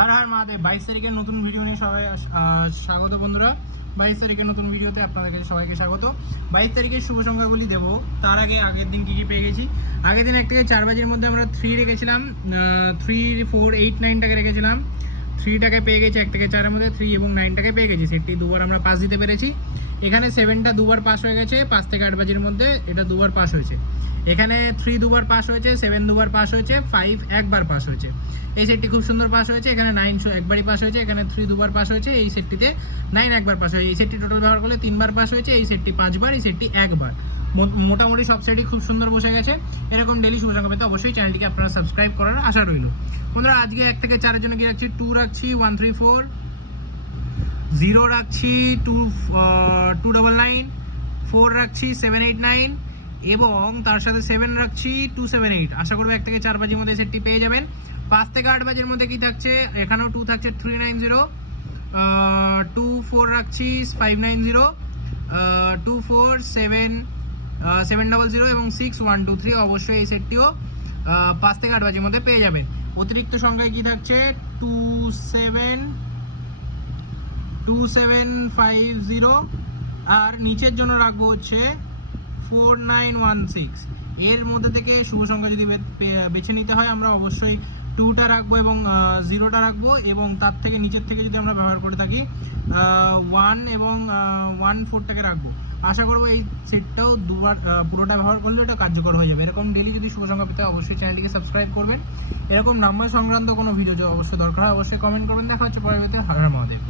হর হর মহাদেব। 22 তারিখের নতুন ভিডিও নিয়ে সবাই স্বাগত বন্ধুরা। 22 তারিখের নতুন ভিডিওতে আপনাদেরকে সবাইকে স্বাগত। 22 তারিখের শুভ সংখ্যাগুলি দেবো, তার আগে আগের দিন কী কী পেয়ে গেছি। আগের দিন 1 থেকে 4 বাজির মধ্যে আমরা 3 রেখেছিলাম, 3, 4, 8, 9টাকে রেখেছিলাম। 3টাকে পেয়ে গেছি 1 থেকে 4-এর মধ্যে, 3 এবং 9টাকে পেয়ে গেছি। সেটটি দুবার আমরা পাস দিতে পেরেছি। এখানে 7টা দুবার পাস হয়ে গেছে 5 থেকে 8 বাজির মধ্যে, এটা দুবার পাস হয়েছে। এখানে 3 দুবার পাস হয়েছে, 7 দুবার পাস হয়েছে, 5 একবার পাস হয়েছে। এই সেটটি খুব সুন্দর পাস হয়েছে। এখানে 9 একবারই পাস হয়েছে, এখানে 3 দুবার পাস হয়েছে, এই সেটটিতে 9 একবার পাস হয়েছে। এই সেটটি টোটাল ব্যবহার করলে 3বার পাস হয়েছে, এই সেটটি 5বার, এই সেটটি একবার। মোটামুটি সব সেটই খুব সুন্দর বসে গেছে। এরকম ডেলি শুভ সংখ্যা পেতে অবশ্যই চ্যানেলটিকে আপনারা সাবস্ক্রাইব করার আশা রইল। বন্ধুরা আজকে 1 থেকে 4-এর জন্য কি রাখছি, 2 রাখছি 1, 3, 4, 0 রাখছি 299, 4 রাখছি 7, 8, 9 এবং তার সাথে 7 রাখছি 2, 7, 8। আশা করবো 1 থেকে 4 বাজির মধ্যে সেটটি পেয়ে যাবেন। 5 থেকে 8 বাজির মধ্যে কি থাকছে, এখানেও 2 থাকছে 390, 2, 4 রাখছি 590, 2, 4, 7, 700 এবং 6, 1, 2, 3। অবশ্যই এই সেটটিও 5 থেকে 8 বাজির মধ্যে পেয়ে যাবেন। অতিরিক্ত সংখ্যায় কি থাকছে, 2750 আর নিচের জন্য রাখবো হচ্ছে 4916। এর মধ্যে থেকে শুভ সংখ্যা যদি বেছে নিতে হয় আমরা অবশ্যই 2টা রাখবো এবং 0টা রাখবো, এবং তার থেকে নিচের থেকে যদি আমরা ব্যবহার করে থাকি 1 এবং 1, 4টাকে রাখবো। আশা করবো এই সেটটাও দুবার পুরোটা ব্যবহার করলে এটা কার্যকর হয়ে যাবে। এরকম ডেলি যদি শুভ সংখ্যা পেতে অবশ্যই চ্যানেলটিকে সাবস্ক্রাইব করবেন। এরকম নাম্বার সংক্রান্ত কোনো ভিডিও অবশ্যই দরকার হয় অবশ্যই কমেন্ট করবেন। দেখা হচ্ছে পরবর্তীতে। হর হর মহাদেব।